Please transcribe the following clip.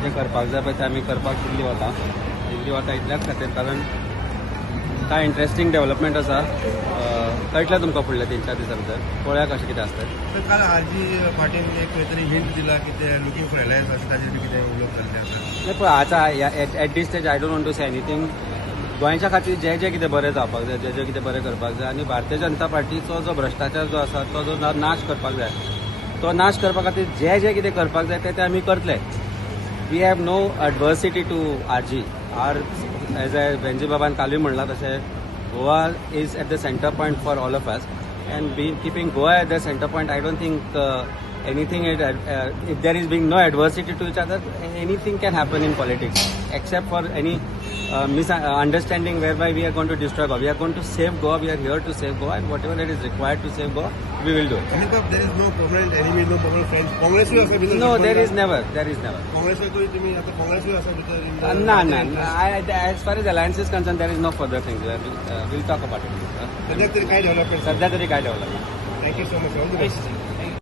जे करपाक जाय पळय तें आमी करपाक दिल्ली वता इतल्याच खातीर कारण कांय इंट्रस्टींग डेव्हलपमेंट आसा कळटलें तुमकां फुडल्या 3-4 दिसां भितर पळोवया कशें कितें आसता तर काल आरजी पाटील एक खंय तरी हिंट दिला की ते लुकिंग फॉर अलायन्स अशें ताजेर बी कितें उलोवप जाल्लें आसा नाही पळय आतां at this stage I don't want to say anything गोंयच्या खातीर जें कितें बरें जावपाक जाय जें कितें बरें करपाक जाय आनी भारतीय जनता पार्टीचो जो भ्रश्टाचार जो आसा तो जो नाश करपाक जाय तो नाश करपा खातीर जें कितें करपाक जाय तें आमी करतले we have no adversity to RG are as a बेंजी बाबान कालूय म्हणलां तशें Goa is at the centre point for all of us and been keeping Goa at the centre point I don't think anything if there is being no adversity to each other, anything can happen in politics except for any misunderstanding whereby we are going to destroy Goa. We are going to save Goa. We are here to save Goa, and whatever that is required to save Goa, we will do. there is no permanent enemy, no permanent friends. Congress will also No, there is never. Congress will तुम्ही आता Congress will also भितर No. As far as alliance is concerned, there is no further things. We'll talk about it. सध्या तरी काय development सध्या तरी काय development. Thank you so much.